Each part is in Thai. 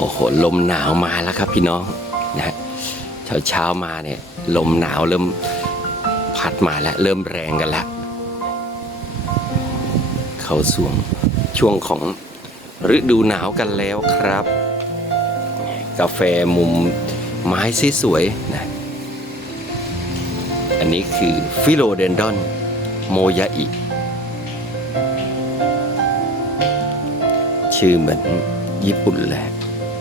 โอ้โหลมหนาวมาแล้วครับพี่น้องนะเช้าเช้ามาเนี่ยลมหนาวเริ่มพัดมาแล้วเริ่มแรงกันแล้วเข้าส่วงช่วงของฤดูหนาวกันแล้วครับ กาแฟมุมไม้สวยๆนะอันนี้คือฟิโลเดนดอนโมยาอิชื่อเหมือนญี่ปุ่นแหละ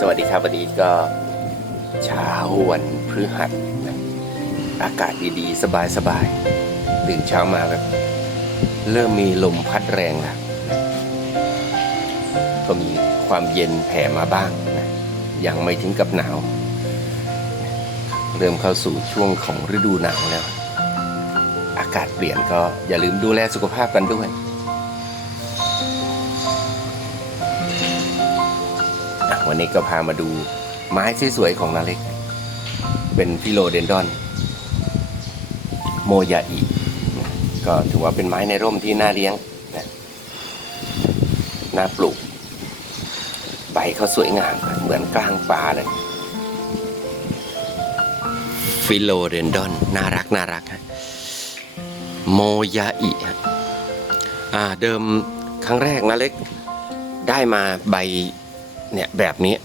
สวัสดีครับวันนี้ก็เช้าวันพฤหัสนะอากาศดีๆ สบายๆตื่นเช้ามาแบบเริ่มมีลมพัดแรงแล้วก็มีความเย็นแผ่มาบ้างนะยังไม่ถึงกับหนาว เริ่มเข้าสู่ช่วงของฤดูหนาวแล้ว อากาศเปลี่ยนก็อย่าลืมดูแลสุขภาพกันด้วย วันนี้ก็พามาดูไม้สวยๆของนาเล็ก เป็นฟิโลเดนดอน โมยาอิก็ถือว่าเป็นไม้ในร่มที่น่าเลี้ยงนะน่าปลูก ใบเขาสวยงามเหมือนกลางป่าเลยฟิโลเดนดอนน่ารักน่ารักฮะโมยาอิฮะอ่าเดิมครั้งแรกนาเล็กได้มาใบ เนี่ยแบบนี้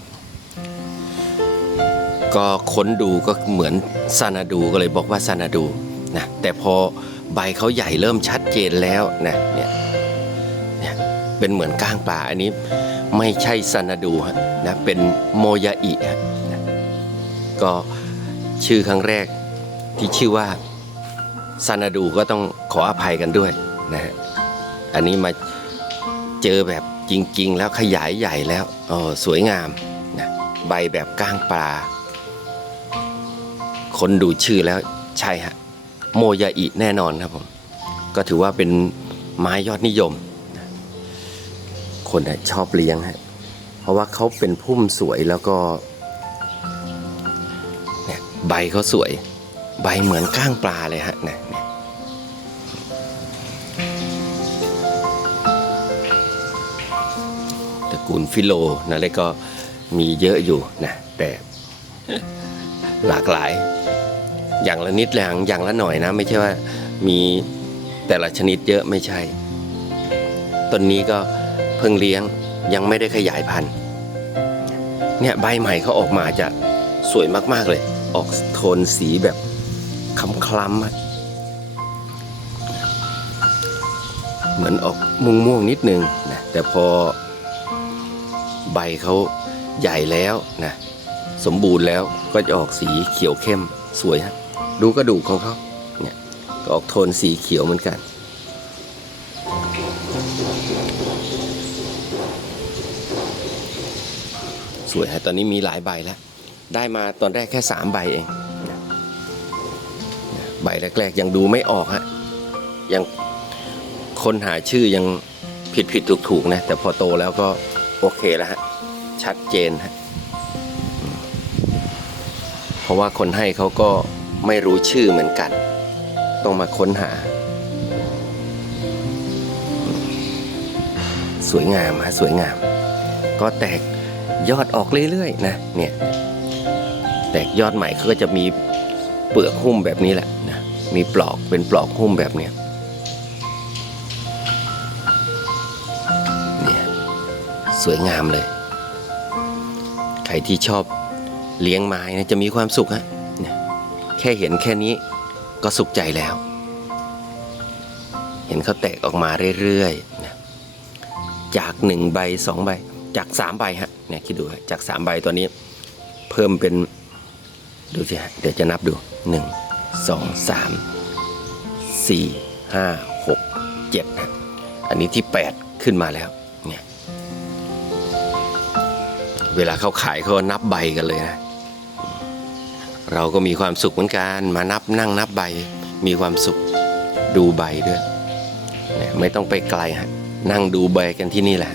ก็ค้นดูก็เหมือนซานาดูก็เลยบอกว่าซานาดูนะแต่พอใบเขาใหญ่เริ่มชัดเจนแล้วนะเนี่ยเนี่ยเป็นเหมือนก้างปลาอันนี้ไม่ใช่ซานาดูฮะนะเป็นโมยาอิฮะนะก็ชื่อครั้งแรกที่ชื่อว่าซานาดูก็ต้องขออภัยกันด้วยนะฮะอันนี้มาเจอแบบ จริงๆ แล้วขยายใหญ่แล้วโอ้สวยงามนะใบแบบก้างปลา คนดูชื่อแล้วใช่ฮะโมยาอิแน่นอนครับผม ก็ถือว่าเป็นไม้ยอดนิยม คนชอบเลี้ยงฮะเพราะว่าเขาเป็นพุ่มสวยแล้วก็เนี่ยใบเขาสวย ใบเหมือนก้างปลาเลยฮะเนี่ย กูลฟิโลนะแล้วก็มีเยอะอยู่นะแต่หลากหลาย อย่างละนิดอย่างอย่างละหน่อยนะ ไม่ใช่ว่ามีแต่ละชนิดเยอะไม่ใช่ต้นนี้ก็เพิ่งเลี้ยงยังไม่ได้ขยายพันธุ์เนี่ยใบใหม่เขาออกมาจะสวยมากๆเลย ออกโทนสีแบบคล้ำๆเหมือนออกม่วงๆนิดนึงนะแต่พอ ใบเขาใหญ่แล้วนะสมบูรณ์แล้วก็จะออกสีเขียวเข้มสวยฮะดูกระดูกของเขาเนี่ยก็ออกโทนสีเขียวเหมือนกันสวยฮะตอนนี้มีหลายใบแล้ว ได้มาตอนแรกแค่สามใบเองใบแรกๆยังดูไม่ออกฮะยังคนหาชื่อยังผิดผิดถูกถูกนะ แต่พอโตแล้วก็ โอเคแล้วฮะ ชัดเจนฮะเพราะว่าคนให้เขาก็ไม่รู้ชื่อเหมือนกัน ต้องมาค้นหา สวยงามฮะสวยงาม ก็แตกยอดออกเรื่อยๆนะเนี่ย แตกยอดใหม่เขาก็จะมีเปลือกหุ้มแบบนี้แหละนะมีปลอกเป็นปลอกหุ้มแบบเนี้ย สวยงามเลย ใครที่ชอบเลี้ยงไม้นะจะมีความสุขฮะแค่เห็นแค่นี้ก็สุขใจแล้ว เห็นเขาแตกออกมาเรื่อยๆนะจากหนึ่งใบสองใบ จากสามใบฮะเนี่ยคิดดูจากสามใบตัวนี้ เพิ่มเป็นดูสิฮะเดี๋ยวจะนับดูหนึ่งสองสามสี่ห้าหกเจ็ดอันนี้ที่แปดขึ้นมาแล้ว เวลาเขาขายเขานับใบกันเลยนะเราก็มีความสุขเหมือนกัน มานับนั่งนับใบมีความสุขดูใบด้วยไม่ต้องไปไกลฮะนั่งดูใบกันที่นี่แหละ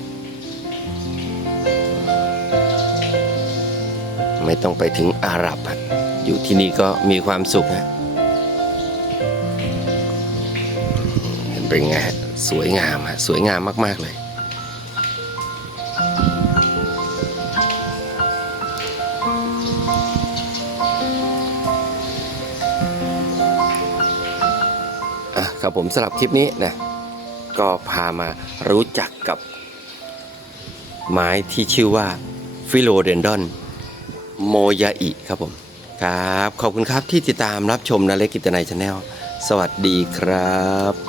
ไม่ต้องไปถึงอาหรับอยู่ที่นี่ก็มีความสุขฮะเห็นเป็นไงฮะสวยงามฮะสวยงามมาก ๆ เลย ครับผมสำหรับคลิปนี้นะก็พามารู้จักกับ ไม้ที่ชื่อว่าฟิโลเดนดอนโมยาอิครับผมครับ ขอบคุณครับที่ติดตามรับชมนาเล็กกิตนายชาแนลสวัสดีครับ